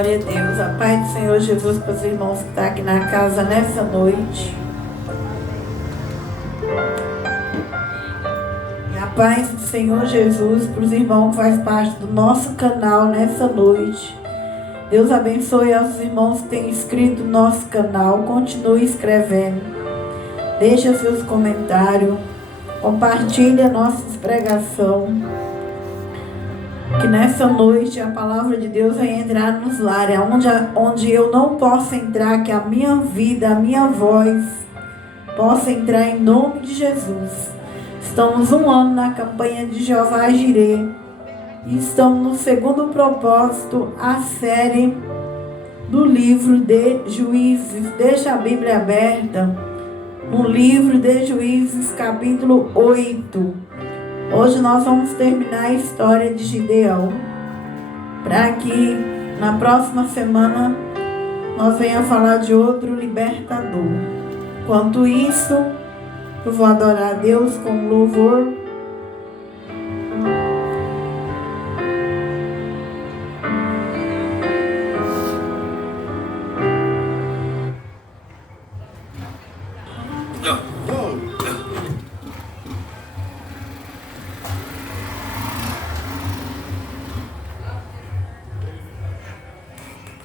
Glória a Deus. A paz do Senhor Jesus para os irmãos que estão aqui na casa nessa noite. E a paz do Senhor Jesus para os irmãos que fazem parte do nosso canal nessa noite. Deus abençoe aos irmãos que têm inscrito no nosso canal. Continue escrevendo. Deixa seus comentários. Compartilhe a nossa pregação. Que nessa noite a palavra de Deus vai entrar nos lares, onde eu não posso entrar, que a minha vida, a minha voz possa entrar em nome de Jesus. Estamos um ano na campanha de Jeová Jireh e estamos no segundo propósito, a série do livro de Juízes. Deixa a Bíblia aberta no livro de Juízes, capítulo 8. Hoje nós vamos terminar a história de Gideão, para que na próxima semana nós venhamos falar de outro libertador. Enquanto isso, eu vou adorar a Deus com louvor.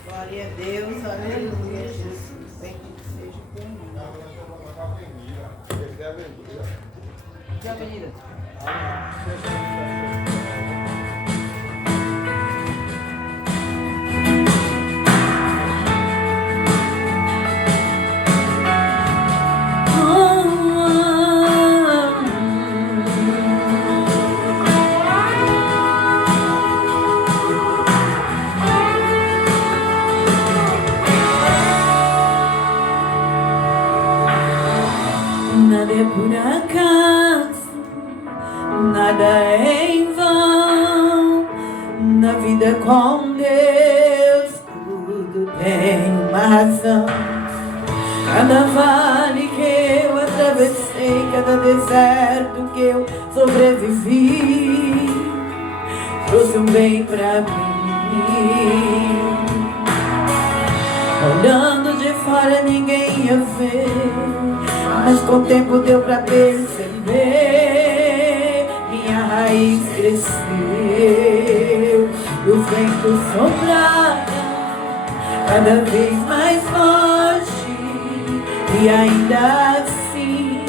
Glória a Deus, aleluia, Jesus. Bendito seja o teu nome. Que avenida? Nada é por acaso, nada é em vão. Na vida com Deus tudo tem uma razão. Cada vale que eu atravessei, cada deserto que eu sobrevivi, trouxe um bem pra mim. Olhando de fora ninguém ia ver, mas com o tempo deu pra perceber. Minha raiz cresceu e os ventos sopraram cada vez mais forte, e ainda assim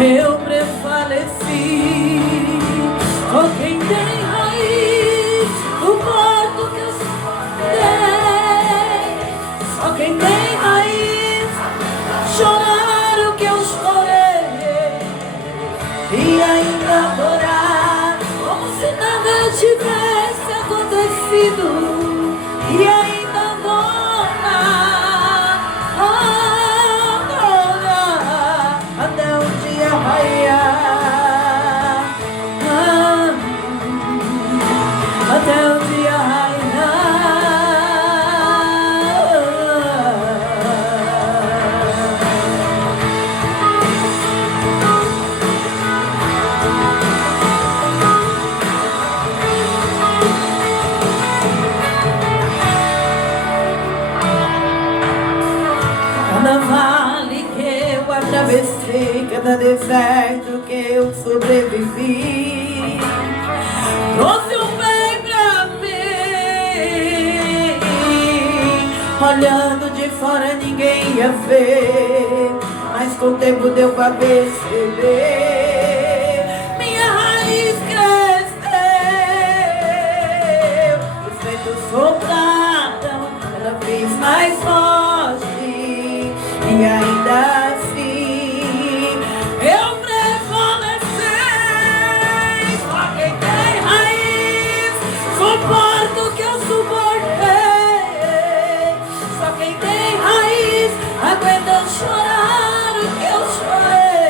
eu prevaleci. Só quem tem raiz no porto que eu suportei, só quem tem raiz chorar o que eu chorei e ainda adorar como se nada tivesse acontecido, e ainda adorar até o dia raiar, até o dia raiar. Cada vale que eu atravessei, cada deserto que eu sobrevivi, trouxe um bem pra mim. Olhando de fora ninguém ia ver, mas com o tempo deu pra perceber. Minha raiz cresceu, os ventos sopraram cada vez mais forte, e ainda assim eu prevaleci. Só quem tem raiz suporta o que eu suportei, só quem tem raiz aguenta chorar o que eu chorei,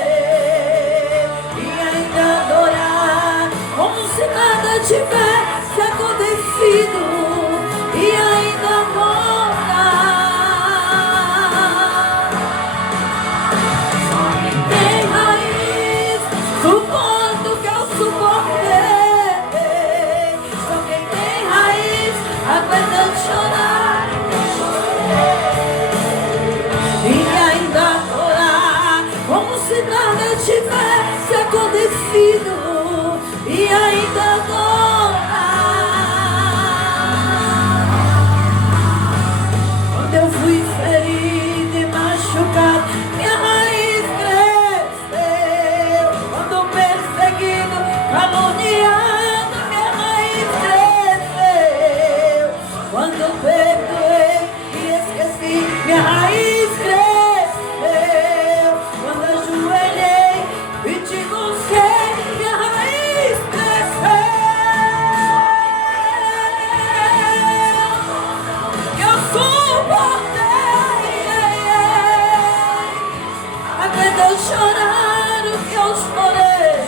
chorar o que eu chorei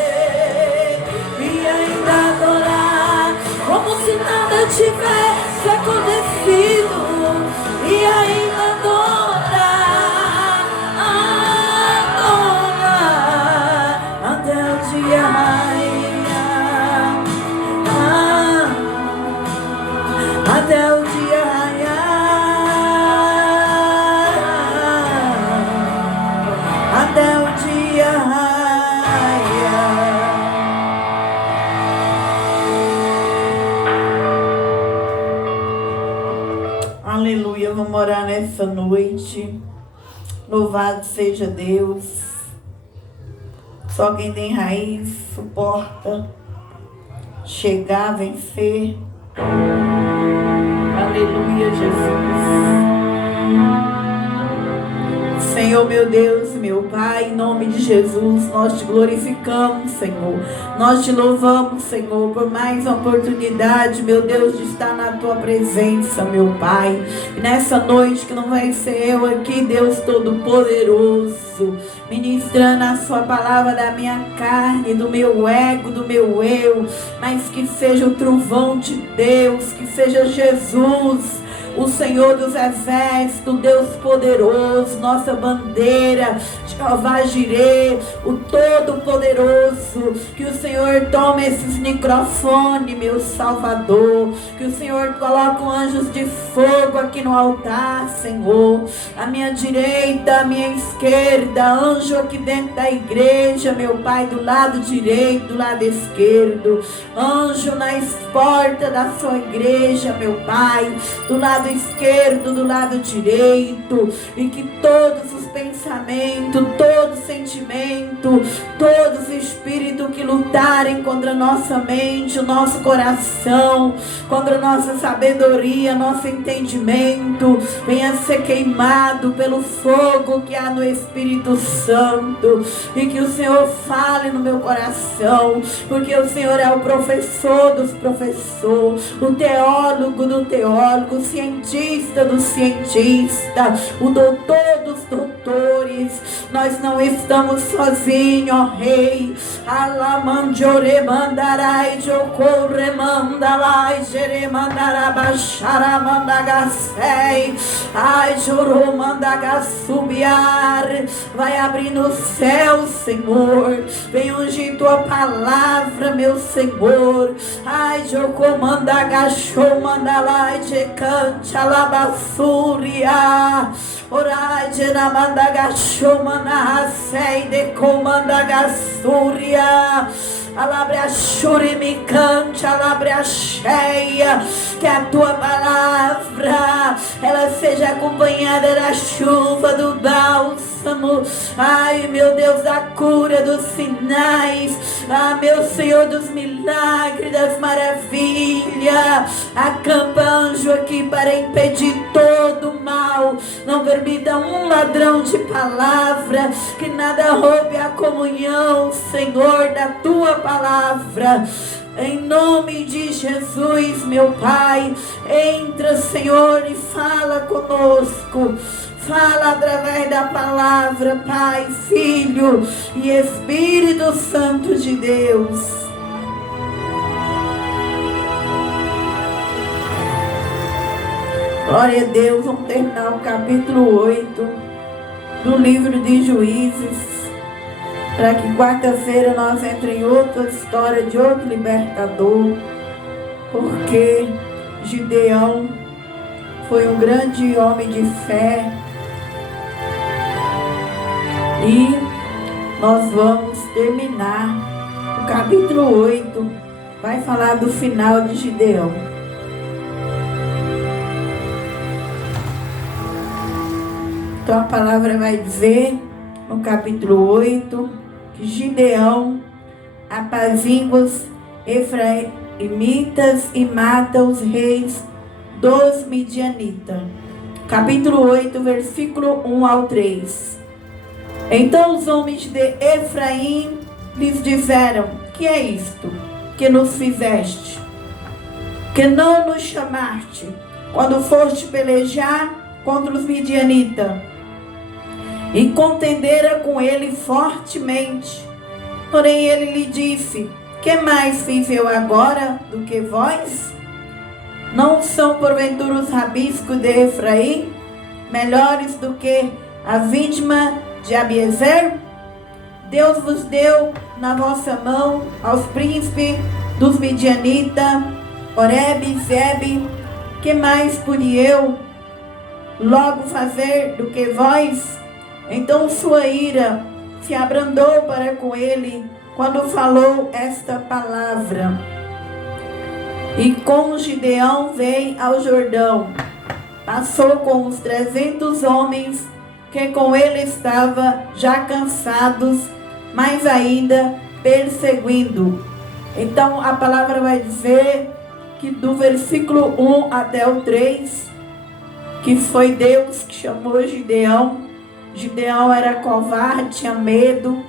e ainda adorar como se nada tivesse acontecido e ainda adorar até o dia raiar, até o dia raiar, até o dia raiar. Aleluia, vamos orar nessa noite. Louvado seja Deus. Só quem tem raiz suporta chegar, vencer. Aleluia, Jesus. Senhor, meu Deus, meu Pai, em nome de Jesus, nós te glorificamos, Senhor. Nós te louvamos, Senhor, por mais uma oportunidade, meu Deus, de estar na tua presença, meu Pai. E nessa noite que não vai ser eu aqui, Deus Todo-Poderoso, ministrando a sua palavra da minha carne, do meu ego, do meu eu, mas que seja o trovão de Deus, que seja Jesus, o Senhor dos Exércitos, Deus poderoso, nossa bandeira, Jeová Jireh, o Todo-Poderoso. Que o Senhor tome esses microfones, meu Salvador. Que o Senhor coloque anjos de fogo aqui no altar, Senhor. À minha direita, à minha esquerda, anjo aqui dentro da igreja, meu Pai, do lado direito, do lado esquerdo. Anjo nas portas da sua igreja, meu Pai, do lado esquerdo, do lado direito, e que todos os pensamentos, todo sentimento, todos os espíritos que lutarem contra a nossa mente, o nosso coração, contra a nossa sabedoria, nosso entendimento, venha ser queimado pelo fogo que há no Espírito Santo, e que o Senhor fale no meu coração, porque o Senhor é o professor dos professores, o teólogo do teólogo, o cientista do cientista, o doutor dos doutores. Nós não estamos sozinhos, ó Rei. Alamandiore mandarai jocorre mandalai jeremandarabachara mandagasei. Ai jorou mandagasubiar. Vai abrir no céu, Senhor. Vem ungir tua palavra, meu Senhor. Ai jocou mandagachou mandalai jecante alabassuria. Orai jeramandagachou manahasei de comandagassúria. Alabra churimicante, alabra cheia, que a tua palavra ela seja acompanhada da chuva, do bálsamo, ai meu Deus, da cura, dos sinais, ah meu Senhor, dos milagres, das maravilhas. Acampa anjo aqui para impedir todo o mal, não permita um ladrão de palavra, que nada roube a comunhão, Senhor, da tua palavra. Em nome de Jesus, meu Pai, entra, Senhor, e fala conosco. Fala através da palavra, Pai, Filho e Espírito Santo de Deus. Glória a Deus. Vamos terminar o capítulo 8 do livro de Juízes, para que quarta-feira nós entremos em outra história de outro libertador, porque Gideão foi um grande homem de fé, e nós vamos terminar o capítulo 8, vai falar do final de Gideão. Então a palavra vai dizer no capítulo 8 que Gideão apazigua os efraimitas e mata os reis dos midianitas. Capítulo 8, versículo 1 ao 3. Então os homens de Efraim lhes disseram: que é isto que nos fizeste? Que não nos chamaste quando foste pelejar contra os midianitas? e contendera com ele fortemente. Porém ele lhe disse: que mais fiz eu agora do que vós? Não são porventura os rabiscos de Efraim melhores do que a vindima de Abiezer? Deus vos deu na vossa mão aos príncipes dos midianitas, Oreb e Zebe. Que mais podia eu logo fazer do que vós? Então sua ira se abrandou para com ele quando falou esta palavra. E com Gideão veio ao Jordão, passou com os 300 homens que com ele estavam já cansados, mas ainda perseguindo. Então a palavra vai dizer que do versículo 1 até o 3, que foi Deus que chamou Gideão. Gideão era covarde, tinha medo.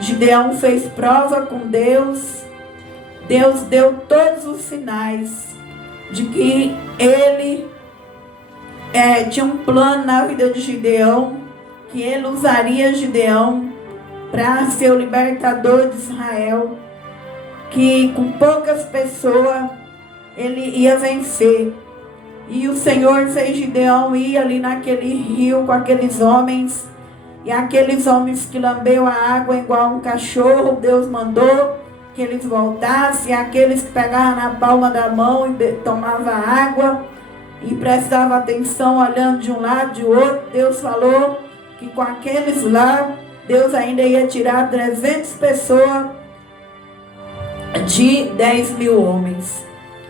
Gideão fez prova com Deus. Deus deu todos os sinais de que ele tinha um plano na vida de Gideão, que ele usaria Gideão para ser o libertador de Israel, que com poucas pessoas ele ia vencer. E o Senhor fez Gideão ir ali naquele rio com aqueles homens, e aqueles homens que lambeu a água igual um cachorro, Deus mandou que eles voltassem, e aqueles que pegavam na palma da mão e tomavam água e prestavam atenção olhando de um lado de outro, Deus falou que com aqueles lá Deus ainda ia tirar 300 pessoas de 10.000 homens.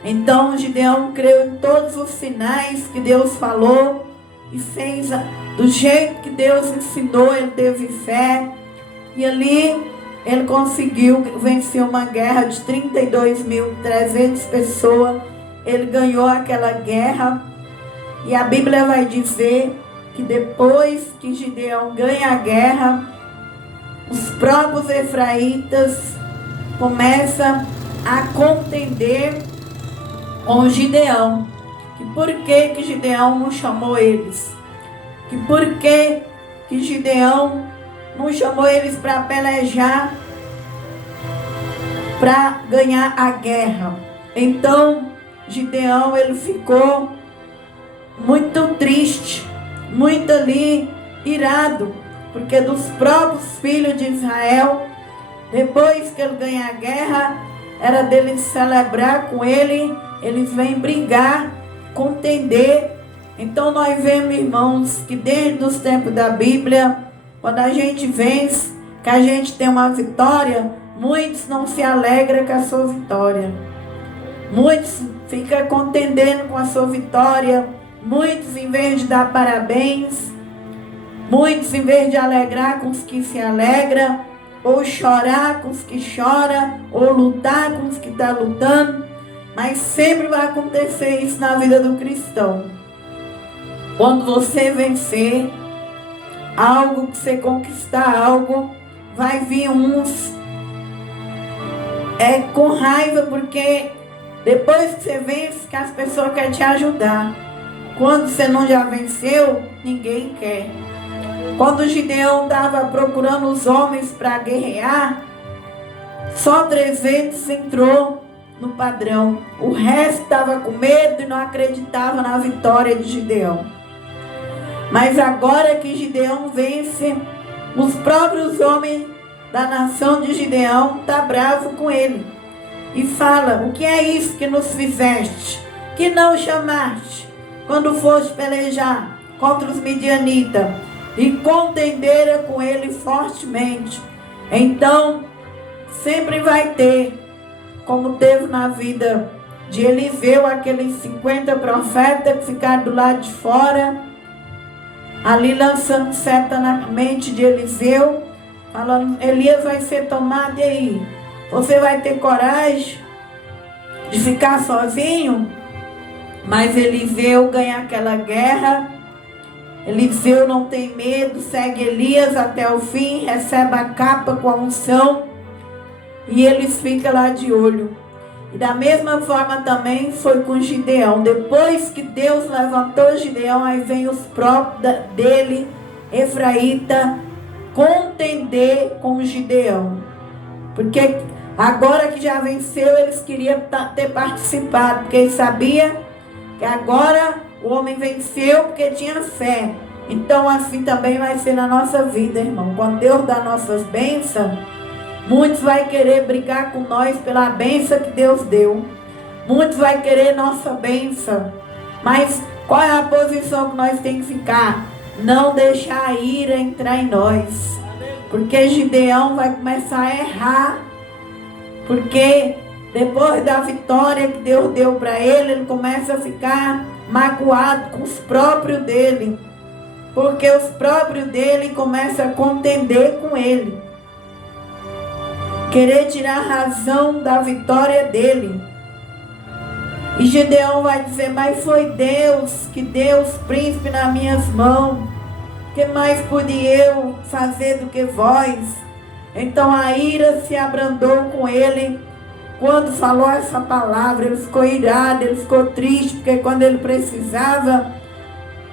Então Gideão creu em todos os sinais que Deus falou e fez do jeito que Deus ensinou. Ele teve fé e ali ele conseguiu vencer uma guerra de 32.300 pessoas. Ele ganhou aquela guerra, e a Bíblia vai dizer que depois que Gideão ganha a guerra, os próprios efraítas começam a contender com Gideão. Que por que Gideão não chamou eles? Que por que Gideão não chamou eles para pelejar, para ganhar a guerra? Então Gideão, ele ficou muito triste, muito ali irado, porque dos próprios filhos de Israel, depois que ele ganha a guerra, era deles celebrar com ele, eles vêm brigar, contender. Então nós vemos, irmãos, que desde os tempos da Bíblia, quando a gente vence, que a gente tem uma vitória, muitos não se alegram com a sua vitória. Muitos ficam contendendo com a sua vitória. Muitos, em vez de dar parabéns, muitos, em vez de alegrar com os que se alegram, ou chorar com os que choram, ou lutar com os que estão lutando. Mas sempre vai acontecer isso na vida do cristão. Quando você vencer algo, que você conquistar algo, vai vir uns com raiva, porque depois que você vence, que as pessoas querem te ajudar. Quando você não já venceu, ninguém quer. Quando Gideão estava procurando os homens para guerrear, só 300 entrou no padrão. O resto estava com medo e não acreditava na vitória de Gideão. Mas agora que Gideão vence, os próprios homens da nação de Gideão estão bravos com ele. E fala: o que é isso que nos fizeste? Que não chamaste quando foste pelejar contra os midianitas e contendera com ele fortemente? Então sempre vai ter, como teve na vida de Eliseu, aqueles 50 profetas que ficaram do lado de fora, ali lançando seta na mente de Eliseu, falando: Elias vai ser tomado, e aí? Você vai ter coragem de ficar sozinho? Mas Eliseu ganha aquela guerra. Eliseu não tem medo, segue Elias até o fim, recebe a capa com a unção, e eles ficam lá de olho. E da mesma forma também foi com Gideão. Depois que Deus levantou Gideão, aí vem os próprios dele Efraíta contender com Gideão. Porque agora que já venceu, eles queriam ter participado, porque eles sabiam que agora o homem venceu porque tinha fé. Então assim também vai ser na nossa vida, irmão. Quando Deus dá nossas bênçãos, muitos vai querer brigar com nós pela bênção que Deus deu. Muitos vai querer nossa bênção. Mas qual é a posição que nós temos que ficar? Não deixar a ira entrar em nós. Porque Gideão vai começar a errar. Porque depois da vitória que Deus deu para ele, ele começa a ficar magoado com os próprios dele. Porque os próprios dele começam a contender com ele. Querer tirar a razão da vitória dele. E Gideão vai dizer, mas foi Deus que deu os príncipes nas minhas mãos. Que mais podia eu fazer do que vós? Então a ira se abrandou com ele. Quando falou essa palavra, ele ficou irado, ele ficou triste, porque quando ele precisava,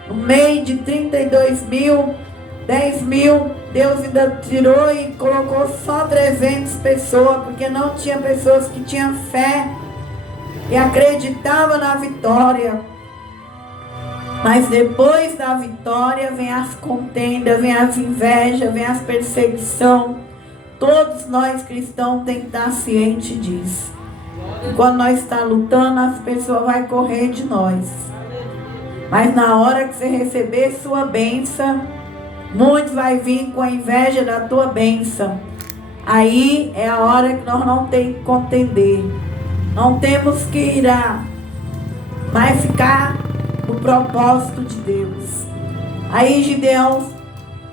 no meio de 32 mil, 10 mil, Deus ainda tirou e colocou só 300 pessoas, porque não tinha pessoas que tinham fé e acreditavam na vitória. Mas depois da vitória vem as contendas, vem as invejas, vem as perseguições. Todos nós cristãos temos que estar cientes disso. E quando nós estamos lutando, as pessoas vão correr de nós. Mas na hora que você receber sua bênção, muitos vão vir com a inveja da tua bênção. Aí é a hora que nós não temos que contender. Não temos que irar, mas ficar no propósito de Deus. Aí Gideão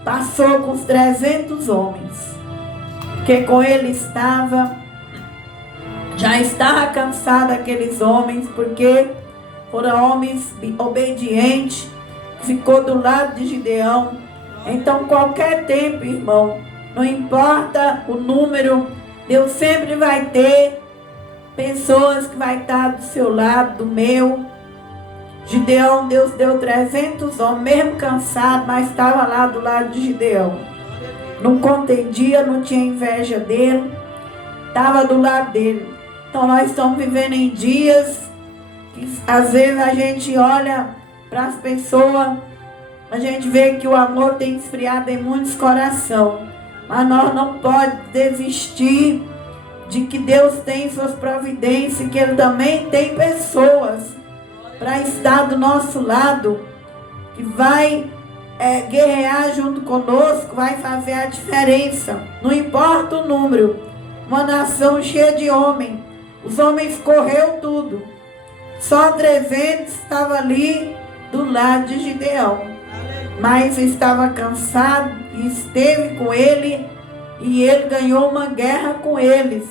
passou com os 300 homens, que com ele já estava cansado aqueles homens, porque foram homens obedientes, ficou do lado de Gideão. Então qualquer tempo, irmão, não importa o número, Deus sempre vai ter pessoas que vai estar do seu lado, do meu. Gideão, Deus deu 300 homens, mesmo cansado, mas estava lá do lado de Gideão. Não contendia, não tinha inveja dele, estava do lado dele. Então nós estamos vivendo em dias que às vezes a gente olha para as pessoas, a gente vê que o amor tem esfriado em muitos corações. Mas nós não podemos desistir de que Deus tem suas providências, que Ele também tem pessoas para estar do nosso lado, que vai guerrear junto conosco, vai fazer a diferença. Não importa o número, uma nação cheia de homens, os homens correu tudo, só 300 estavam ali do lado de Gideão, mas estava cansado e esteve com ele, e ele ganhou uma guerra com eles.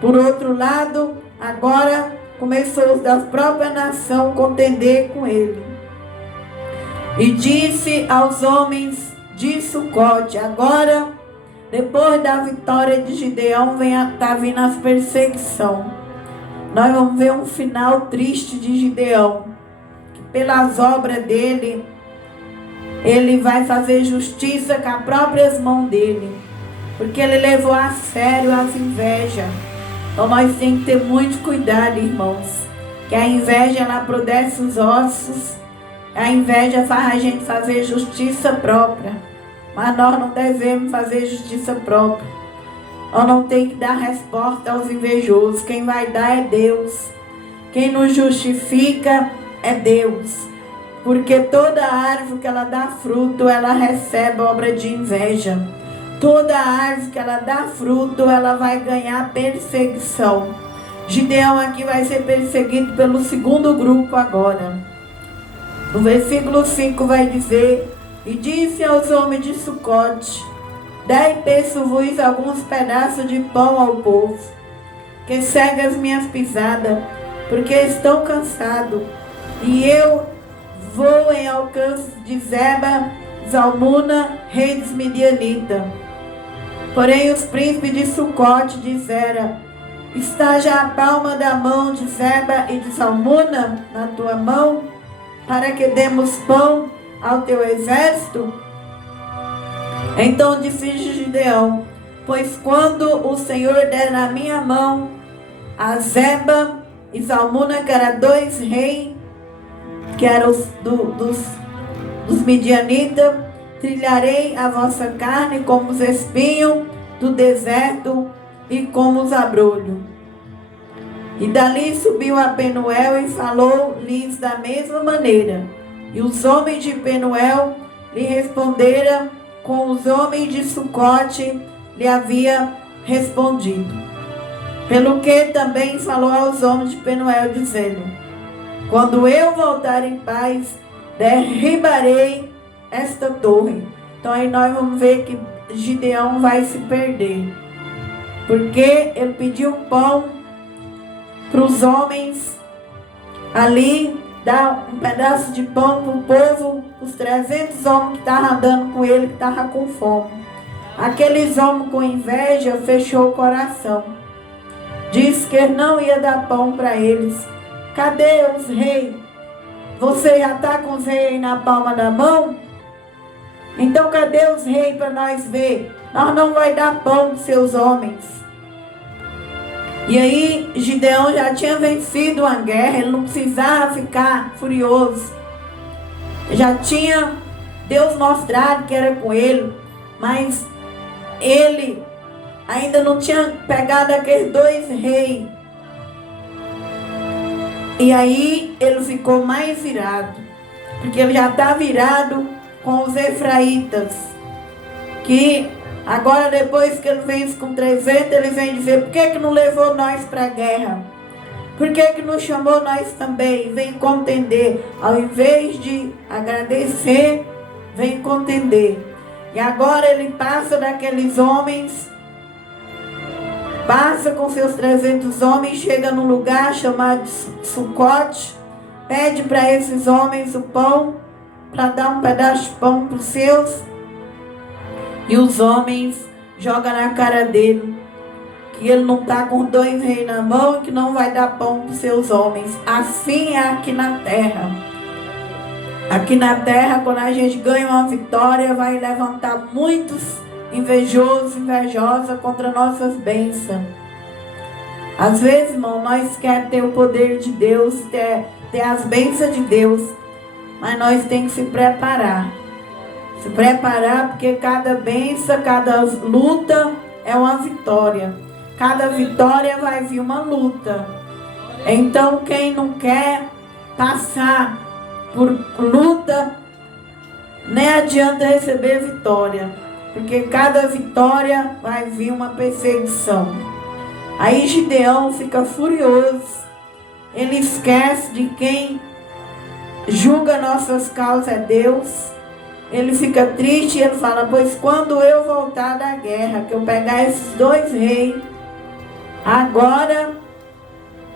Por outro lado, agora começou os da própria nação contender com ele. E disse aos homens de Sucote, agora, depois da vitória de Gideão, está vindo as perseguições. Nós vamos ver um final triste de Gideão, que pelas obras dele, ele vai fazer justiça com as próprias mãos dele, porque ele levou a sério as invejas. Então nós temos que ter muito cuidado, irmãos, que a inveja ela apodrece os ossos. A inveja faz a gente fazer justiça própria, mas nós não devemos fazer justiça própria. Nós não temos que dar resposta aos invejosos. Quem vai dar é Deus. Quem nos justifica é Deus. Porque toda árvore que ela dá fruto, ela recebe obra de inveja. Toda árvore que ela dá fruto, ela vai ganhar perseguição. Gideão aqui vai ser perseguido pelo segundo grupo agora. No versículo 5 vai dizer, e disse aos homens de Sucote, dai peço-vos alguns pedaços de pão ao povo, que segue as minhas pisadas, porque estão cansados, e eu vou em alcance de Zeba, Zalmuna, rei dos Midianitas. Porém os príncipes de Sucote disseram, está já a palma da mão de Zeba e de Zalmuna na tua mão, para que demos pão ao teu exército? Então disse Gideão: pois quando o Senhor der na minha mão a Zeba e Zalmuna, que eram 2 reis, que eram dos midianitas, trilharei a vossa carne como os espinhos do deserto e como os abrolhos. E dali subiu a Penuel e falou-lhes da mesma maneira. E os homens de Penuel lhe responderam com os homens de Sucote lhe havia respondido. Pelo que também falou aos homens de Penuel, dizendo: quando eu voltar em paz, derribarei esta torre. Então aí nós vamos ver que Gideão vai se perder, porque ele pediu pão para os homens ali, dar um pedaço de pão para o povo, os 300 homens que estavam andando com ele, que estavam com fome. Aqueles homens com inveja fechou o coração, disse que ele não ia dar pão para eles. Cadê os reis? Você já está com os reis na palma da mão? Então cadê os reis para nós ver? Nós não vai dar pão para seus homens. E aí Gideão já tinha vencido uma guerra, ele não precisava ficar furioso. Já tinha Deus mostrado que era com ele, mas ele ainda não tinha pegado aqueles 2 reis. E aí ele ficou mais irado, porque ele já está virado com os efraitas, que agora depois que ele vence com 300, ele vem dizer: por que não levou nós para a guerra? Por que não chamou nós também? Vem contender. Ao invés de agradecer, vem contender. E agora ele passa daqueles homens, passa com seus 300 homens, chega num lugar chamado Sucote, pede para esses homens o pão, para dar um pedaço de pão para os seus, e os homens jogam na cara dele que ele não está com 2 reis na mão e que não vai dar pão para os seus homens. Assim é aqui na terra. Aqui na terra, quando a gente ganha uma vitória, vai levantar muitos invejosos, invejosas contra nossas bênçãos. Às vezes, irmão, nós queremos ter o poder de Deus, ter as bênçãos de Deus, mas nós temos que se preparar. Se preparar, porque cada bênção, cada luta é uma vitória. Cada vitória vai vir uma luta. Então, quem não quer passar por luta, nem adianta receber vitória, porque cada vitória vai vir uma perseguição. Aí Gideão fica furioso, ele esquece de quem julga nossas causas é Deus. Ele fica triste e ele fala: pois quando eu voltar da guerra, que eu pegar esses 2 reis, agora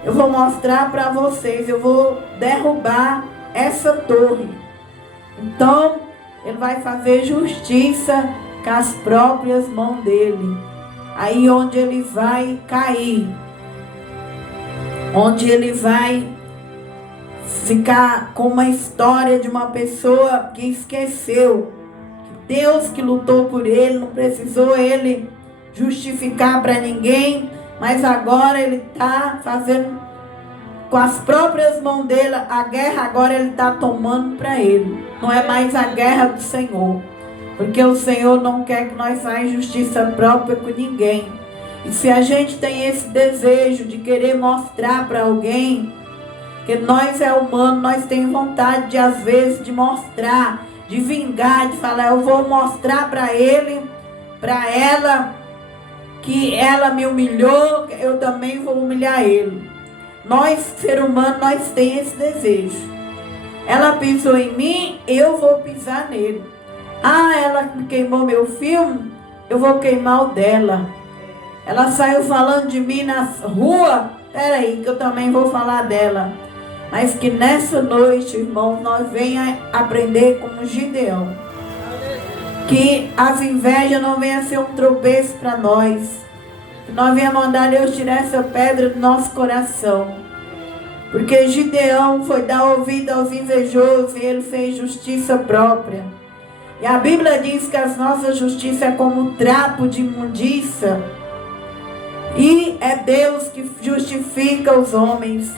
eu vou mostrar para vocês, eu vou derrubar essa torre. Então ele vai fazer justiça com as próprias mãos dele. Aí onde ele vai cair, onde ele vai ficar com uma história de uma pessoa que esqueceu que Deus que lutou por ele, não precisou ele justificar para ninguém, mas agora ele está fazendo com as próprias mãos dele a guerra. Agora ele está tomando para ele, não é mais a guerra do Senhor, porque o Senhor não quer que nós façamos justiça própria com ninguém. E se a gente tem esse desejo de querer mostrar para alguém, que nós é humano, nós temos vontade de às vezes de mostrar, de vingar, de falar: eu vou mostrar para ele, para ela, que ela me humilhou, eu também vou humilhar ele. Nós, ser humano, nós temos esse desejo. Ela pisou em mim, eu vou pisar nele. Ah, ela queimou meu filme, eu vou queimar o dela. Ela saiu falando de mim na rua, peraí, que eu também vou falar dela. Mas que nessa noite, irmão, nós venhamos aprender como Gideão. Que as invejas não venham a ser um tropeço para nós. Que nós venhamos mandar Deus tirar essa pedra do nosso coração. Porque Gideão foi dar ouvido aos invejosos e ele fez justiça própria. E a Bíblia diz que as nossas justiças é como trapo de imundícia. E é Deus que justifica os homens.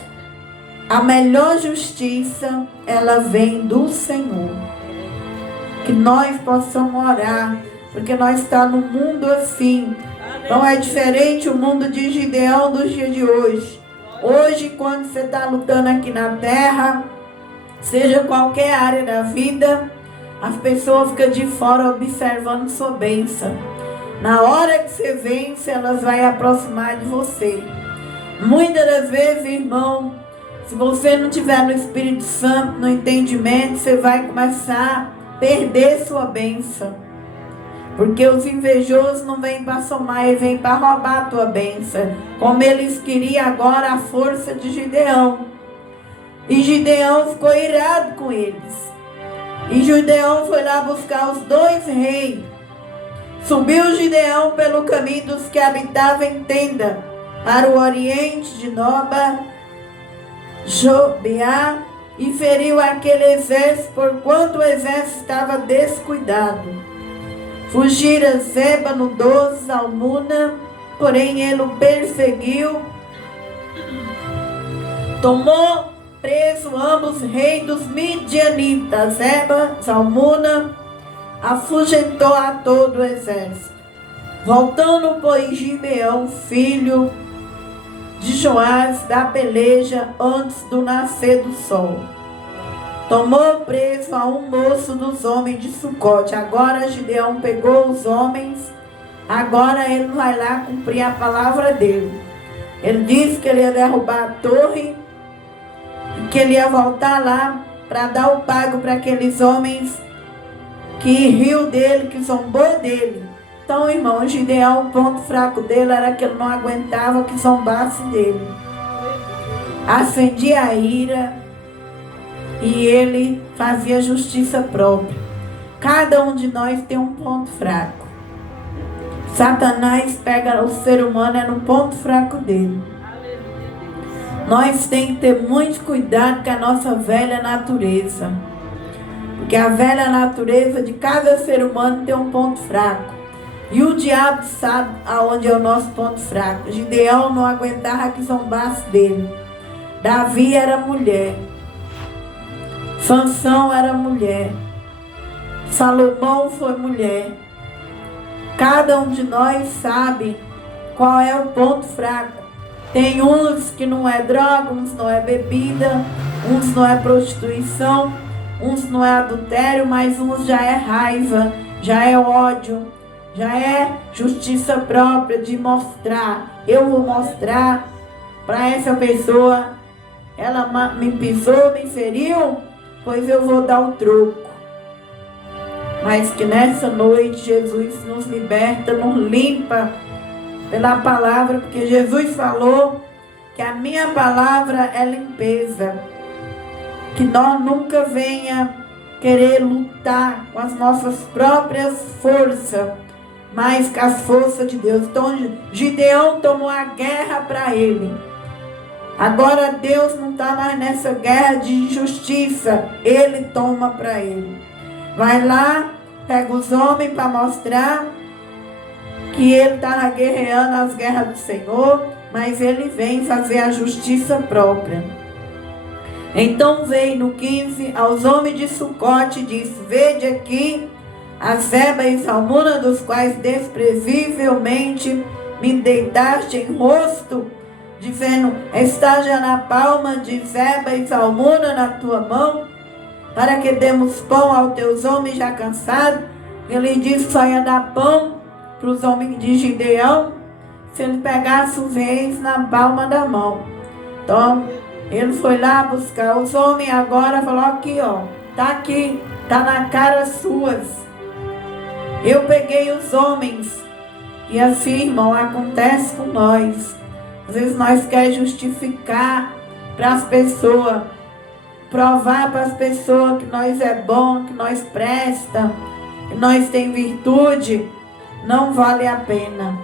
A melhor justiça, ela vem do Senhor. Que nós possamos orar, porque nós estamos num mundo assim. Não é diferente o mundo de Gideão dos dias de hoje. Hoje, quando você está lutando aqui na terra, seja qualquer área da vida, as pessoas ficam de fora observando sua bênção. Na hora que você vence, elas vão aproximar de você. Muitas das vezes, irmão, se você não tiver no Espírito Santo, no entendimento, você vai começar a perder sua bênção. Porque os invejosos não vêm para somar, eles vêm para roubar a tua bênção. Como eles queriam agora a força de Gideão. E Gideão ficou irado com eles. E Gideão foi lá buscar os 2 reis. Subiu Gideão pelo caminho dos que habitavam em tenda, para o oriente de Noba, Jobeá, e feriu aquele exército, porquanto o exército estava descuidado. Fugira Zeba no 12, Zalmuna, porém ele o perseguiu. Tomou preso ambos reis dos midianitas, Zeba, Zalmuna, afugentou a todo o exército. Voltando, pois, Gibeão, filho de Joás, da peleja antes do nascer do sol, tomou preso a um moço dos homens de Sucote. Agora Gideão pegou os homens. Agora ele vai lá cumprir a palavra dele. Ele disse que ele ia derrubar a torre e que ele ia voltar lá para dar o pago para aqueles homens que riu dele, que zombou dele. Então, irmão, Gideão, o ponto fraco dele era que ele não aguentava que zombasse dele. Acendia a ira e ele fazia justiça própria. Cada um de nós tem um ponto fraco. Satanás pega o ser humano no ponto fraco dele. Nós temos que ter muito cuidado com a nossa velha natureza. Porque a velha natureza de cada ser humano tem um ponto fraco. E o diabo sabe aonde é o nosso ponto fraco. Gideão não aguentava que zombasse dele. Davi era mulher. Sansão era mulher. Salomão foi mulher. Cada um de nós sabe qual é o ponto fraco. Tem uns que não é droga, uns não é bebida, uns não é prostituição, uns não é adultério, mas uns já é raiva, já é ódio, já é justiça própria de mostrar. Eu vou mostrar para essa pessoa, ela me pisou, me feriu, pois eu vou dar o troco. Mas que nessa noite Jesus nos liberta, nos limpa pela palavra, porque Jesus falou que a minha palavra é limpeza. Que nós nunca venha querer lutar com as nossas próprias forças, mas com as forças de Deus. Então Gideão tomou a guerra para ele. Agora Deus não está mais nessa guerra de injustiça. Ele toma para ele. Vai lá, pega os homens para mostrar que ele está guerreando as guerras do Senhor, mas ele vem fazer a justiça própria. Então veio no 15 aos homens de Sucote e disse: vede aqui a Zeba e Zalmuna, dos quais desprezivelmente me deitaste em rosto, dizendo: está já na palma de Zeba e Zalmuna na tua mão, para que demos pão aos teus homens já cansados. Ele disse que só ia dar pão para os homens de Gideão se ele pegasse os reis na palma da mão. Então ele foi lá buscar os homens. Agora falou: aqui, ó, tá aqui, tá na cara suas. Eu peguei os homens. E assim, irmão, acontece com nós. Às vezes nós queremos justificar para as pessoas, provar para as pessoas que nós é bom, que nós presta, que nós tem virtude. Não vale a pena.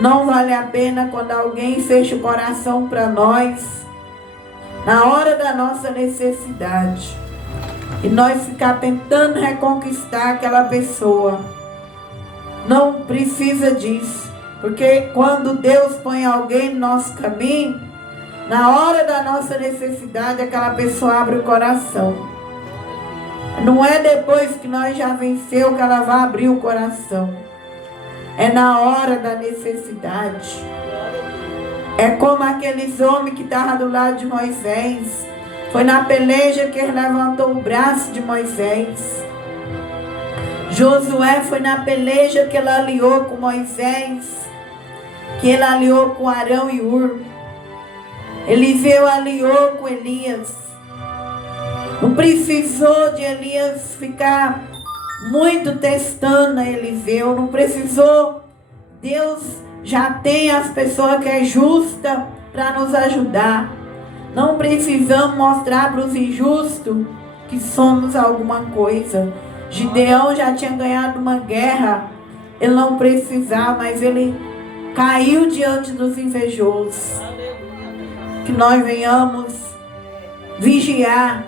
Não vale a pena quando alguém fecha o coração para nós na hora da nossa necessidade. E nós ficar tentando reconquistar aquela pessoa. Não precisa disso. Porque quando Deus põe alguém no nosso caminho, na hora da nossa necessidade, aquela pessoa abre o coração. Não é depois que nós já venceu que ela vai abrir o coração. É na hora da necessidade. É como aqueles homens que estavam do lado de Moisés. Foi na peleja que ele levantou o braço de Moisés. Josué foi na peleja que ele aliou com Moisés. Que ele aliou com Arão e Hur. Eliseu aliou com Elias. Não precisou de Elias ficar muito testando a Eliseu. Não precisou. Deus já tem as pessoas que é justa para nos ajudar. Não precisamos mostrar para os injustos que somos alguma coisa. Gideão já tinha ganhado uma guerra. Ele não precisava, mas ele caiu diante dos invejosos. Que nós venhamos vigiar.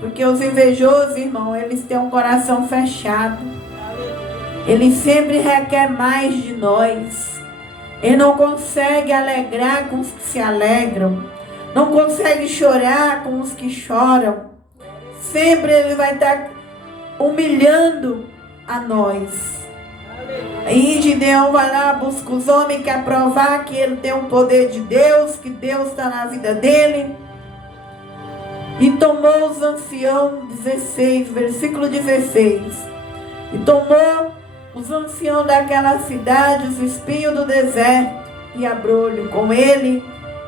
Porque os invejosos, irmão, eles têm um coração fechado. Eles sempre requerem mais de nós. Ele não consegue alegrar com os que se alegram. Não consegue chorar com os que choram. Sempre ele vai estar humilhando a nós. Aí Gideão vai lá, busca os homens, quer provar que ele tem o poder de Deus, que Deus está na vida dele. E tomou os anciãos, 16, versículo 16. E tomou os anciãos daquela cidade, os espinhos do deserto, e abrolho com ele,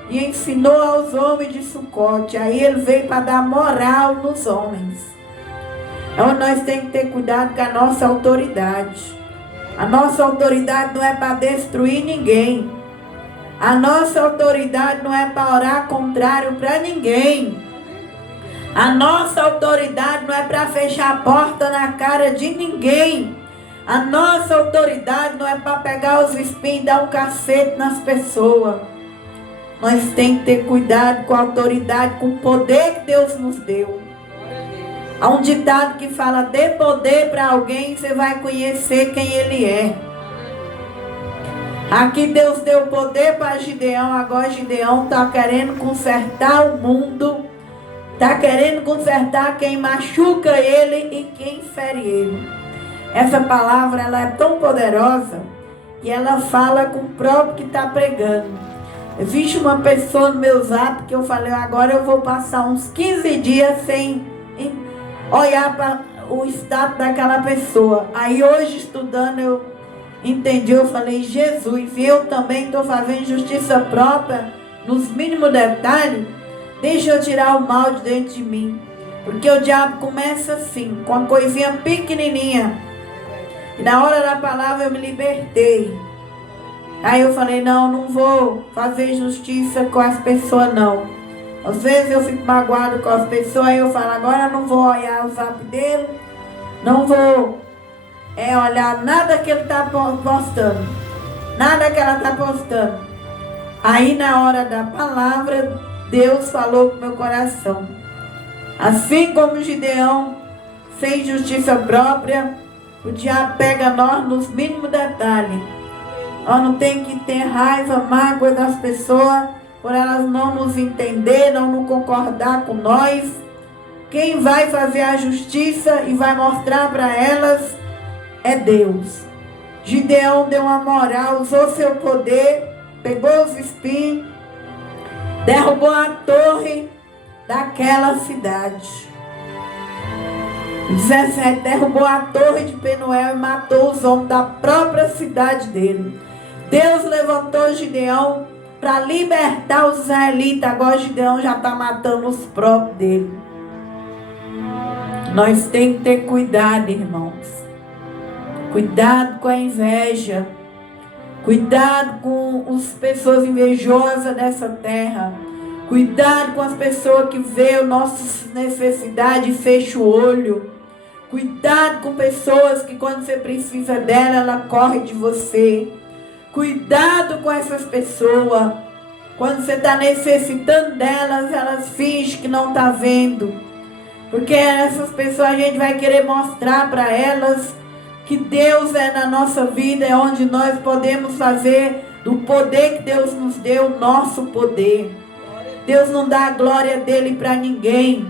e ensinou aos homens de Sucote. Aí ele veio para dar moral nos homens. Então nós temos que ter cuidado com a nossa autoridade. A nossa autoridade não é para destruir ninguém. A nossa autoridade não é para orar contrário para ninguém. A nossa autoridade não é para fechar a porta na cara de ninguém. A nossa autoridade não é para pegar os espinhos e dar um cacete nas pessoas. Nós temos que ter cuidado com a autoridade, com o poder que Deus nos deu. Há um ditado que fala: dê poder para alguém, você vai conhecer quem ele é. Aqui Deus deu poder para Gideão. Agora Gideão está querendo consertar o mundo. Está querendo consertar quem machuca ele e quem fere ele. Essa palavra ela é tão poderosa que ela fala com o próprio que está pregando. Existe uma pessoa no meu zap que eu falei: agora eu vou passar uns 15 dias sem olhar para o estado daquela pessoa. Aí hoje estudando eu entendi, eu falei: Jesus, eu também estou fazendo justiça própria nos mínimos detalhes. Deixa eu tirar o mal de dentro de mim. Porque o diabo começa assim, com uma coisinha pequenininha. E na hora da palavra eu me libertei. Aí eu falei: não vou fazer justiça com as pessoas não. Às vezes eu fico magoado com as pessoas, aí eu falo: agora eu não vou olhar o zap dele, não vou olhar nada que ele está postando, nada que ela está postando. Aí na hora da palavra, Deus falou com meu coração. Assim como Gideão fez justiça própria, o diabo pega nós nos mínimos detalhes. Nós não temos que ter raiva, mágoa das pessoas, por elas não nos entender, não nos concordar com nós. Quem vai fazer a justiça e vai mostrar para elas é Deus. Gideão deu uma moral, usou seu poder, pegou os espinhos, derrubou a torre daquela cidade. 17, derrubou a torre de Penuel e matou os homens da própria cidade dele. Deus levantou Gideão para libertar os israelitas. Agora Gideão já está matando os próprios dele. Nós temos que ter cuidado, irmãos. Cuidado com a inveja. Cuidado com as pessoas invejosas dessa terra. Cuidado com as pessoas que veem as nossas necessidades e fecham o olho. Cuidado com pessoas que quando você precisa dela, ela corre de você. Cuidado com essas pessoas. Quando você está necessitando delas, elas fingem que não está vendo. Porque essas pessoas a gente vai querer mostrar para elas que Deus é na nossa vida, é onde nós podemos fazer do poder que Deus nos deu, nosso poder. Deus não dá a glória dele para ninguém.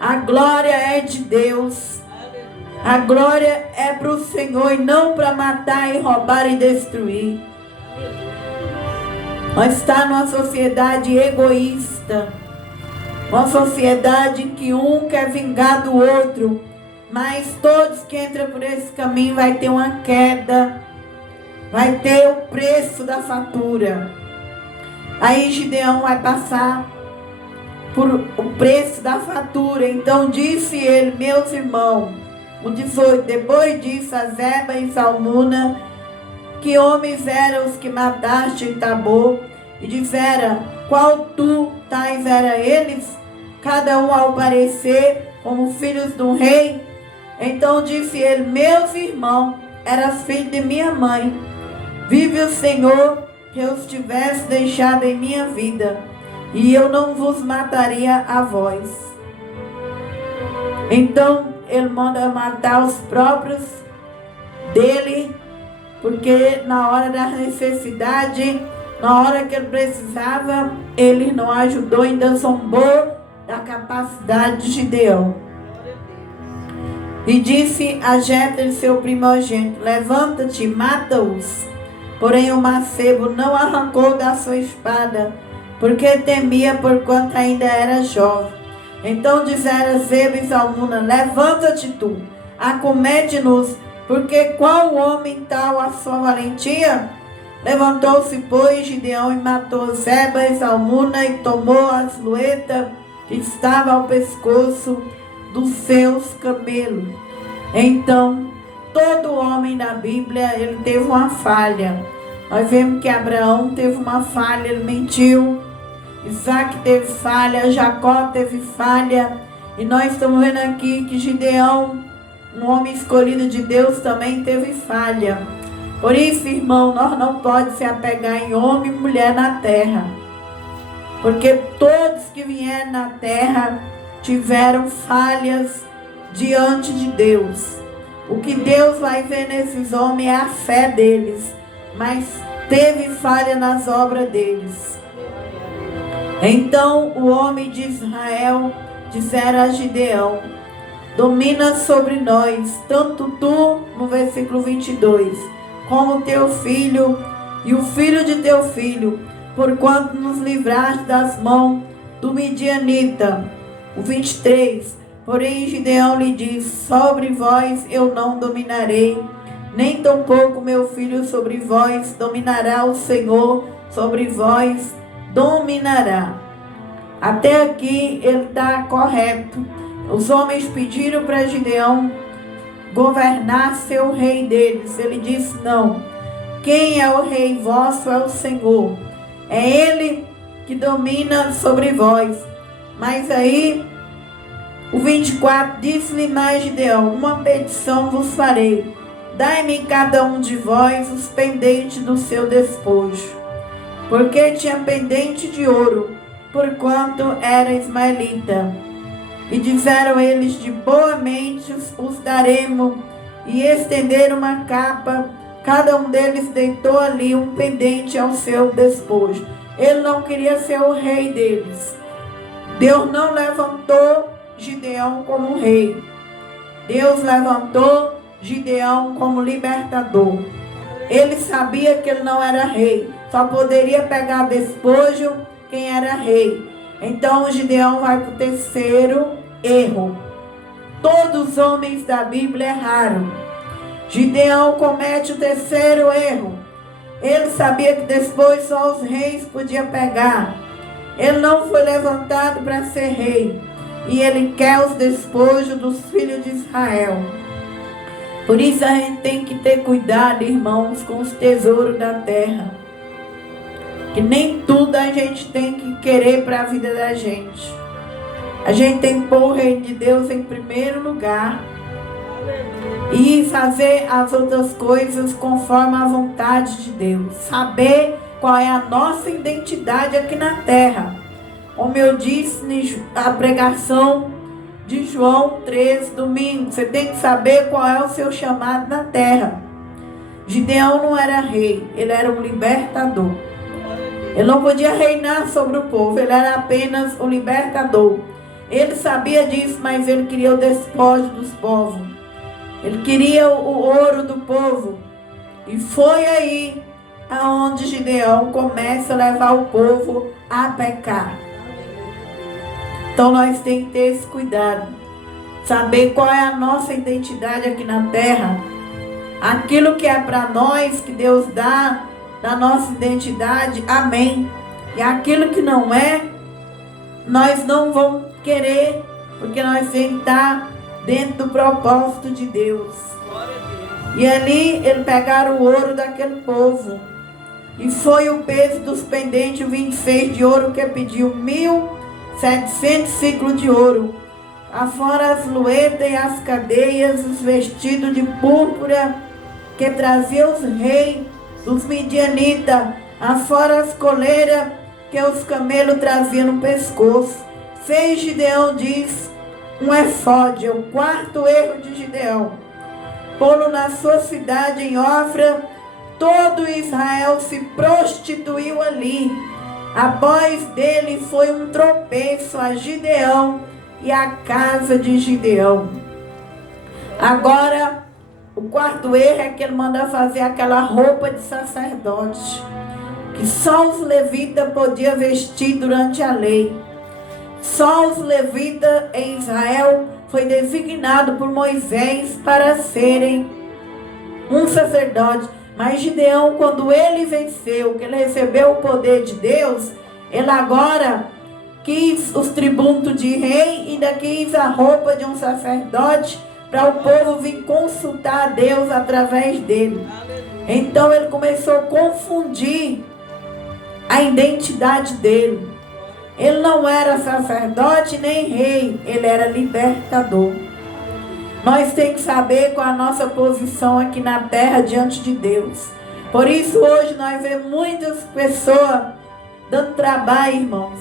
A glória é de Deus. A glória é para o Senhor e não para matar e roubar e destruir. Nós estamos numa sociedade egoísta. Uma sociedade em que um quer vingar do outro. Mas todos que entram por esse caminho vai ter uma queda. Vai ter o preço da fatura. Aí Gideão vai passar por o preço da fatura. Então disse ele, meus irmãos, o 18, depois disso a Zeba e Salmuna, que homens eram os que mataste em Tabor, e disseram, qual tu tais era eles? Cada um ao parecer como filhos de um rei. Então disse ele, meus irmãos, eras filho de minha mãe. Vive o Senhor, que eu os tivesse deixado em minha vida, e eu não vos mataria a vós. Então ele manda matar os próprios dele, porque na hora da necessidade, na hora que ele precisava, ele não ajudou, ainda zombou da capacidade de Gideão. E disse a Jéter, seu primogênito, levanta-te, mata-os. Porém o mancebo não arrancou da sua espada, porque temia porquanto ainda era jovem. Então disseram Zeba e Salmuna, levanta-te tu, acomete-nos, porque qual homem tal a sua valentia? Levantou-se, pois, Gideão e matou Zeba e Salmuna e tomou as luetas que estava ao pescoço dos seus camelos. Então, todo homem da Bíblia, ele teve uma falha. Nós vemos que Abraão teve uma falha, ele mentiu. Isaac teve falha, Jacó teve falha. E nós estamos vendo aqui que Gideão, um homem escolhido de Deus, também teve falha. Por isso, irmão, nós não podemos se apegar em homem e mulher na terra. Porque todos que vieram na terra tiveram falhas diante de Deus. O que Deus vai ver nesses homens é a fé deles. Mas teve falha nas obras deles. Então o homem de Israel disseram a Gideão, domina sobre nós, tanto tu, no versículo 22, como teu filho e o filho de teu filho, porquanto nos livraste das mãos do Midianita. O 23, porém Gideão lhe disse, sobre vós eu não dominarei, nem tampouco meu filho sobre vós dominará, o Senhor sobre vós dominará. Até aqui ele está correto. Os homens pediram para Gideão governar ser o rei deles. Ele disse, não. Quem é o rei vosso é o Senhor. É ele que domina sobre vós. Mas aí, o 24, disse-lhe mais Gideão, uma petição vos farei. Dai-me cada um de vós os pendentes do seu despojo. Porque tinha pendente de ouro, porquanto era ismaelita. E disseram eles, de boa mente os daremos, e estenderam uma capa, cada um deles deitou ali um pendente ao seu despojo. Ele não queria ser o rei deles. Deus não levantou Gideão como rei. Deus levantou Gideão como libertador. Ele sabia que ele não era rei. Só poderia pegar despojo quem era rei. Então Gideão vai para o terceiro erro. Todos os homens da Bíblia erraram. Gideão comete o terceiro erro. Ele sabia que despojo só os reis podiam pegar. Ele não foi levantado para ser rei. E ele quer os despojos dos filhos de Israel. Por isso a gente tem que ter cuidado, irmãos, com os tesouros da terra. Que nem tudo a gente tem que querer para a vida da gente. A gente tem que pôr o reino de Deus em primeiro lugar. E fazer as outras coisas conforme a vontade de Deus. Saber qual é a nossa identidade aqui na terra. Como eu disse na pregação de João 13, domingo. Você tem que saber qual é o seu chamado na terra. Gideão não era rei, ele era um libertador. Ele não podia reinar sobre o povo, ele era apenas o libertador. Ele sabia disso, mas ele queria o despojo dos povos. Ele queria o ouro do povo. E foi aí aonde Gideão começa a levar o povo a pecar. Então nós temos que ter esse cuidado. Saber qual é a nossa identidade aqui na terra. Aquilo que é para nós, que Deus dá da nossa identidade, amém. E aquilo que não é, nós não vamos querer, porque nós temos que estar dentro do propósito de Deus. E ali eles pegaram o ouro daquele povo. E foi o peso dos pendentes, 26 de ouro, que pediu 1.700 ciclos de ouro. Afora as luetas e as cadeias, os vestidos de púrpura que traziam os reis dos midianitas, afora as coleiras que os camelos traziam no pescoço. Fez Gideão, diz, um efode, o quarto erro de Gideão. Pô-lo na sua cidade em Ofra, todo Israel se prostituiu ali. A voz dele foi um tropeço a Gideão e a casa de Gideão. Agora, o quarto erro é que ele manda fazer aquela roupa de sacerdote, que só os levitas podiam vestir durante a lei. Só os levitas em Israel foi designado por Moisés para serem um sacerdote. Mas Gideão, quando ele venceu, que ele recebeu o poder de Deus, ele agora quis os tributos de rei e ainda quis a roupa de um sacerdote para o povo vir consultar a Deus através dele. Então ele começou a confundir a identidade dele. Ele não era sacerdote nem rei, ele era libertador. Nós temos que saber qual a nossa posição aqui na terra diante de Deus. Por isso hoje nós vemos muitas pessoas dando trabalho, irmãos.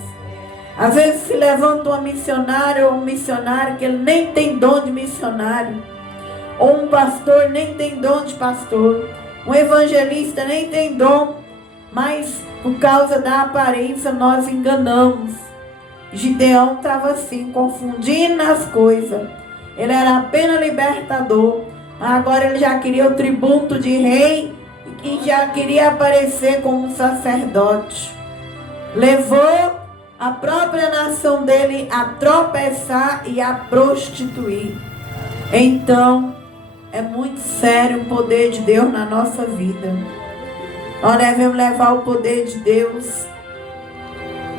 Às vezes se levanta uma missionária ou um missionário que ele nem tem dom de missionário. Ou um pastor nem tem dom de pastor. Um evangelista nem tem dom. Mas por causa da aparência nós enganamos. Gideão estava assim, confundindo as coisas. Ele era apenas libertador. Agora ele já queria o tributo de rei e já queria aparecer como um sacerdote. Levou a própria nação dele a tropeçar e a prostituir. Então, é muito sério o poder de Deus na nossa vida. Nós devemos levar o poder de Deus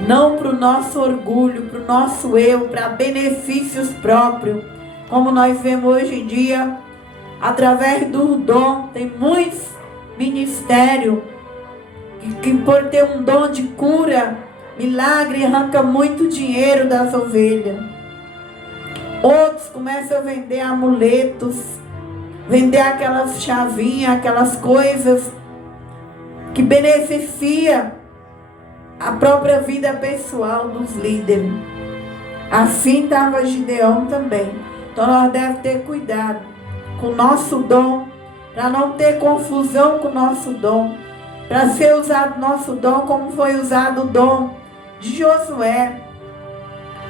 não para o nosso orgulho, para o nosso eu, para benefícios próprios, como nós vemos hoje em dia, através do dom. Tem muitos ministérios que por ter um dom de cura, milagre, arranca muito dinheiro das ovelhas. Outros começam a vender amuletos, vender aquelas chavinhas, aquelas coisas que beneficia a própria vida pessoal dos líderes. Assim estava Gideão também. Então nós devemos ter cuidado com o nosso dom, para não ter confusão com o nosso dom, para ser usado nosso dom como foi usado o dom de Josué,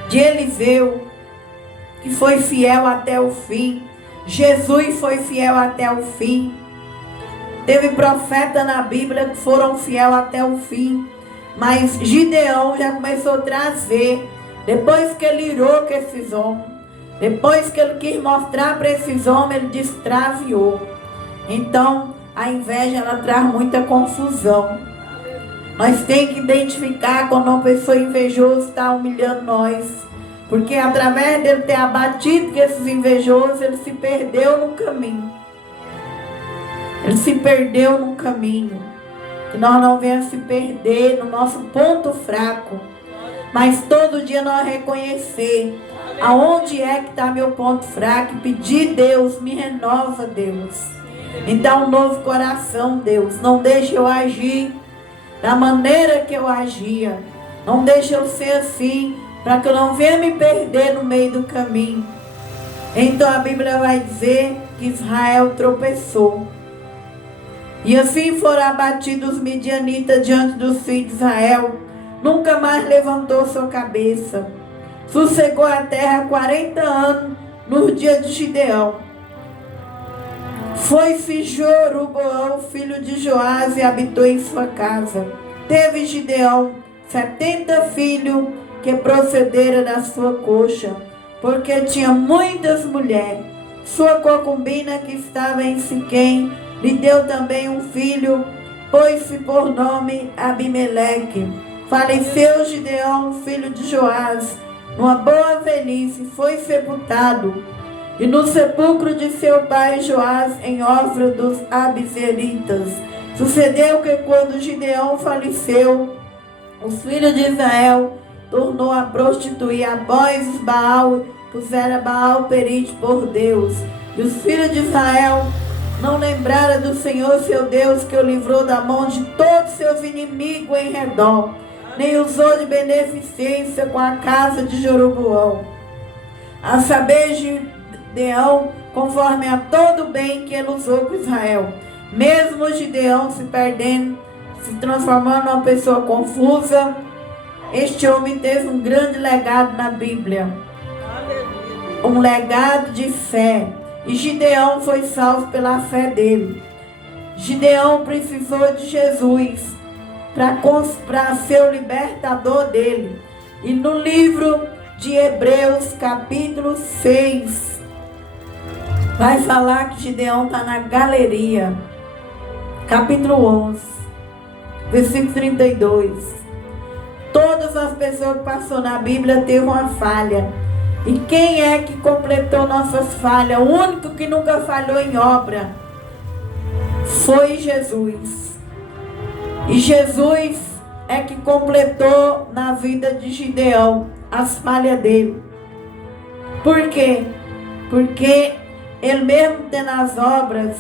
de Eliseu, que foi fiel até o fim. Jesus foi fiel até o fim. Teve profeta na Bíblia que foram fiel até o fim. Mas Gideão já começou a trazer, depois que ele irou com esses homens, depois que ele quis mostrar para esses homens, ele destraviou. Então, a inveja, ela traz muita confusão. Nós temos que identificar quando uma pessoa invejosa está humilhando nós. Porque através dele ter abatido com esses invejosos, ele se perdeu no caminho. Ele se perdeu no caminho. Que nós não venhamos se perder no nosso ponto fraco. Mas todo dia nós reconhecer aonde é que está meu ponto fraco. E pedir, Deus, me renova, Deus. Me dá um novo coração, Deus. Não deixe eu agir da maneira que eu agia. Não deixe eu ser assim para que eu não venha me perder no meio do caminho. Então a Bíblia vai dizer que Israel tropeçou. E assim foram abatidos os midianitas diante dos filhos de Israel. Nunca mais levantou sua cabeça. Sossegou a terra 40 anos no dia de Gideão. Foi-se Jeroboão, filho de Joás, e habitou em sua casa. Teve Gideão 70 filhos que procederam da sua coxa, porque tinha muitas mulheres. Sua concubina que estava em Siquém lhe deu também um filho, pôs-se por nome Abimeleque. Faleceu Gideão, filho de Joás, numa boa velhice, foi sepultado. E no sepulcro de seu pai Joás, em Ofra dos Abizeritas. Sucedeu que quando Gideão faleceu, os filhos de Israel tornou a prostituir após os Baal, pusera Baal perite por Deus. E os filhos de Israel não lembraram do Senhor seu Deus, que o livrou da mão de todos seus inimigos em redor, nem usou de beneficência com a casa de Jeroboão, a saber, Gideão, conforme a todo o bem que ele usou com Israel. Mesmo Gideão se perdendo, se transformando numa pessoa confusa, este homem teve um grande legado na Bíblia. Um legado de fé. E Gideão foi salvo pela fé dele. Gideão precisou de Jesus para ser o libertador dele. E no livro de Hebreus, capítulo 6, vai falar que Gideão está na galeria. Capítulo 11, versículo 32. Todas as pessoas que passaram na Bíblia teve uma falha. E quem é que completou nossas falhas? O único que nunca falhou em obra foi Jesus. E Jesus é que completou na vida de Gideão as falhas dele. Por quê? Porque ele mesmo tendo as obras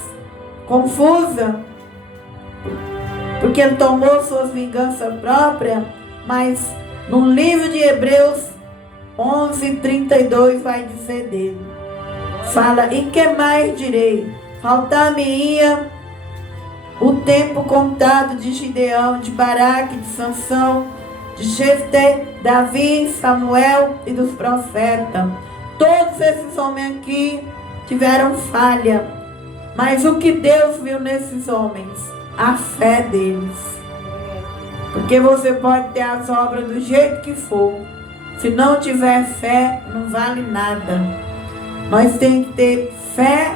confusas, porque ele tomou suas vinganças próprias, mas no livro de Hebreus 11:32 vai dizer dele. Fala, e que mais direi? Faltar-me-ia o tempo contado de Gideão, de Baraque, de Sansão, de Jefté, Davi, Samuel e dos profetas. Todos esses homens aqui tiveram falha. Mas o que Deus viu nesses homens? A fé deles. Porque você pode ter as obras do jeito que for. Se não tiver fé, não vale nada. Nós temos que ter fé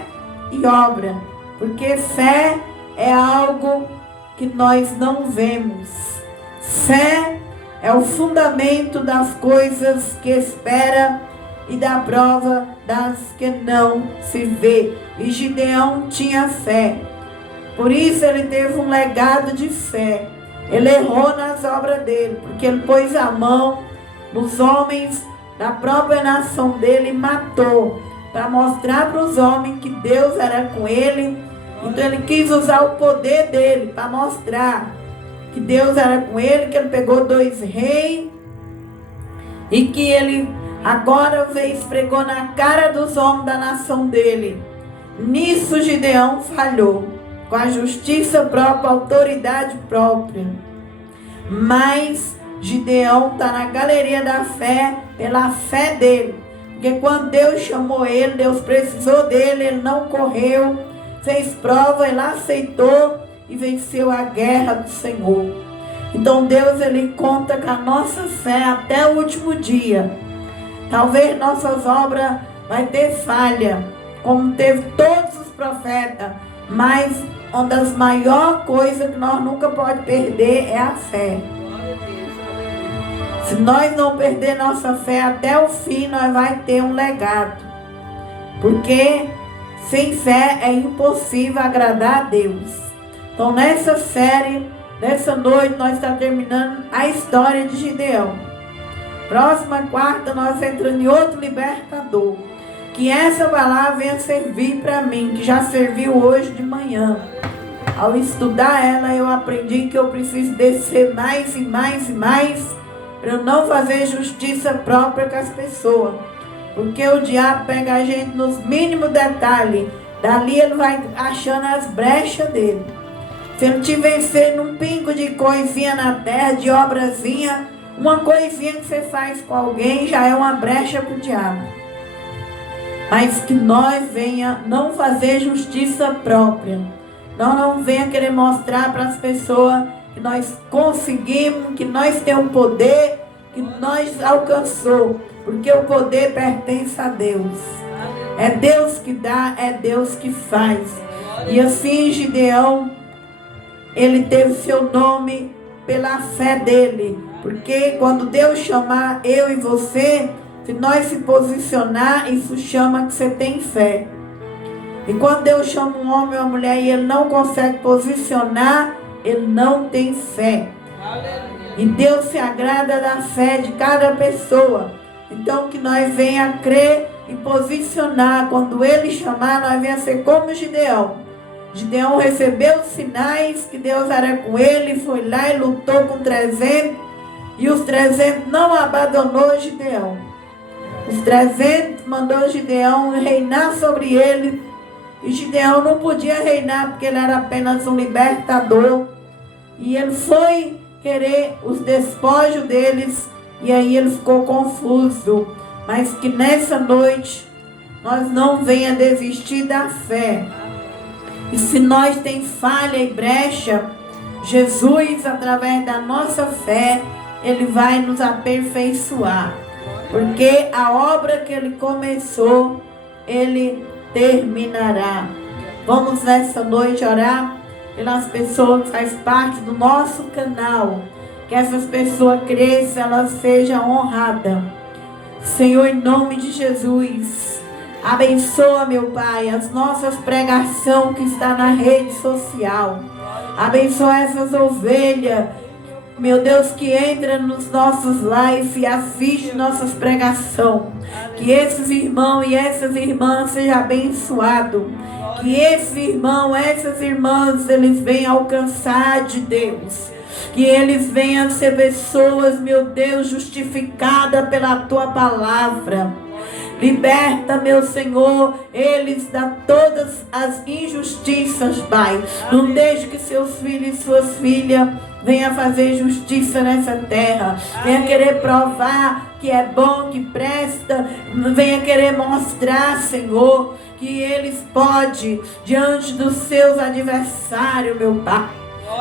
e obra. Porque fé é algo que nós não vemos. Fé é o fundamento das coisas que espera e da prova das que não se vê. E Gideão tinha fé. Por isso ele teve um legado de fé. Ele errou nas obras dele, porque ele pôs a mão nos homens da própria nação dele e matou, para mostrar para os homens que Deus era com ele. Então ele quis usar o poder dele para mostrar que Deus era com ele, que ele pegou 2 reis e que ele agora veio esfregou na cara dos homens da nação dele. Nisso Gideão falhou, com a justiça própria, a autoridade própria. Mas Gideão está na galeria da fé, pela fé dele. Porque quando Deus chamou ele, Deus precisou dele, ele não correu, fez prova, ele aceitou e venceu a guerra do Senhor. Então Deus, ele conta com a nossa fé até o último dia. Talvez nossas obras vai ter falha, como teve todos os profetas, mas uma das maiores coisas que nós nunca podemos perder é a fé. Se nós não perder nossa fé até o fim, nós vamos ter um legado. Porque sem fé é impossível agradar a Deus. Então nessa série, nessa noite, nós estamos terminando a história de Gideão. Próxima quarta, nós entramos em outro libertador. Que essa palavra venha servir para mim, que já serviu hoje de manhã. Ao estudar ela, eu aprendi que eu preciso descer mais e mais e mais para eu não fazer justiça própria com as pessoas. Porque o diabo pega a gente nos mínimos detalhes. Dali ele vai achando as brechas dele. Se ele te vencer num pingo de coisinha na terra, de obrazinha, uma coisinha que você faz com alguém já é uma brecha para o diabo. Mas que nós venha não fazer justiça própria. Nós não venha querer mostrar para as pessoas que nós conseguimos, que nós temos poder, que nós alcançou. Porque o poder pertence a Deus. É Deus que dá, é Deus que faz. E assim Gideão, ele teve seu nome pela fé dele. Porque quando Deus chamar eu e você, se nós se posicionar, isso chama que você tem fé. E quando Deus chama um homem ou uma mulher e ele não consegue posicionar, ele não tem fé. E Deus se agrada da fé de cada pessoa. Então que nós venha crer e posicionar. Quando ele chamar, nós venha ser como Gideão. Gideão recebeu os sinais que Deus era com ele, foi lá e lutou com 300. E os 300 não abandonou Gideão. Os 300 mandou Gideão reinar sobre ele. E Gideão não podia reinar porque ele era apenas um libertador. E ele foi querer os despojos deles. E aí ele ficou confuso. Mas que nessa noite nós não venha desistir da fé. E se nós tem falha e brecha, Jesus, através da nossa fé, ele vai nos aperfeiçoar. Porque a obra que ele começou, ele terminará. Vamos nessa noite orar pelas pessoas que fazem parte do nosso canal. Que essas pessoas cresçam, elas sejam honradas. Senhor, em nome de Jesus, abençoa, meu Pai, as nossas pregações que está na rede social. Abençoa essas ovelhas, meu Deus, que entra nos nossos lives e assiste nossas pregações. Que esses irmãos e essas irmãs sejam abençoados. Que esses irmãos, essas irmãs, eles venham alcançar de Deus. Que eles venham ser pessoas, meu Deus, justificadas pela Tua palavra. Liberta, meu Senhor, eles da todas as injustiças, Pai. Não deixe que seus filhos e suas filhas venham fazer justiça nessa terra. Venha querer provar que é bom, que presta. Venha querer mostrar, Senhor, que eles podem diante dos seus adversários, meu Pai.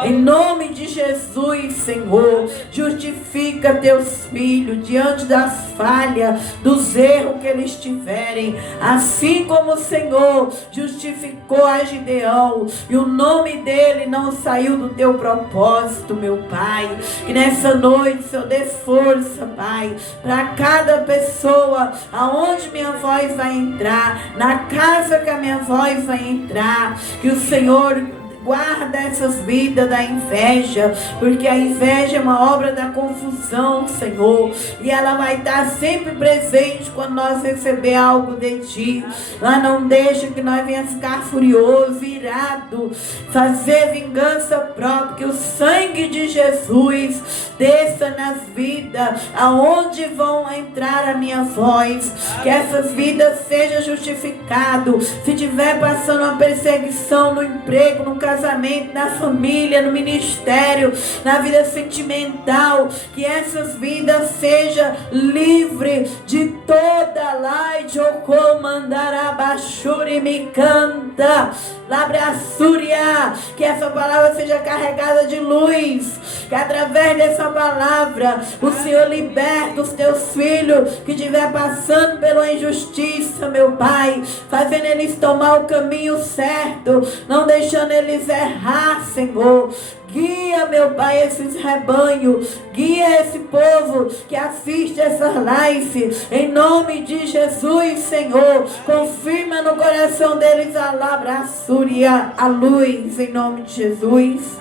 Em nome de Jesus, Senhor, justifica teus filhos diante das falhas, dos erros que eles tiverem. Assim como o Senhor justificou a Gideão e o nome dele não saiu do teu propósito, meu Pai. Que nessa noite, Senhor, dê força, Pai, para cada pessoa, aonde minha voz vai entrar, na casa que a minha voz vai entrar. Que o Senhor guarda essas vidas da inveja, porque a inveja é uma obra da confusão, Senhor, e ela vai estar sempre presente quando nós receber algo de Ti. Mas não deixa que nós venhamos ficar furioso, irado, fazer vingança própria, que o sangue de Jesus desça nas vidas, aonde vão entrar a minha voz, que essas vidas sejam justificadas. Se tiver passando uma perseguição no emprego, no casamento, na família, no ministério, na vida sentimental, que essas vidas sejam livres de toda laide ou comandarabachuri me canta, labrasúria, que essa palavra seja carregada de luz, que através dessa palavra o Senhor liberta os teus filhos que estiver passando pela injustiça, meu Pai, fazendo eles tomar o caminho certo, não deixando eles errar, Senhor. Guia, meu Pai, esses rebanhos, guia esse povo que assiste essa live, em nome de Jesus, Senhor. Confirma no coração deles a labrasúria, a luz, em nome de Jesus.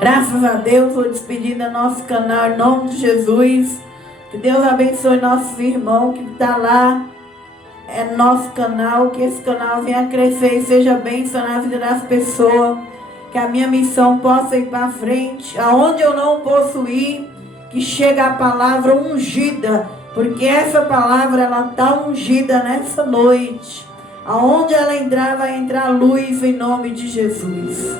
Graças a Deus, vou despedir do nosso canal em nome de Jesus. Que Deus abençoe nossos irmãos que estão lá. É nosso canal, que esse canal venha crescer e seja bênção na vida das pessoas. Que a minha missão possa ir para frente. Aonde eu não posso ir, que chega a palavra ungida, porque essa palavra ela está ungida nessa noite. Aonde ela entrar, vai entrar luz em nome de Jesus.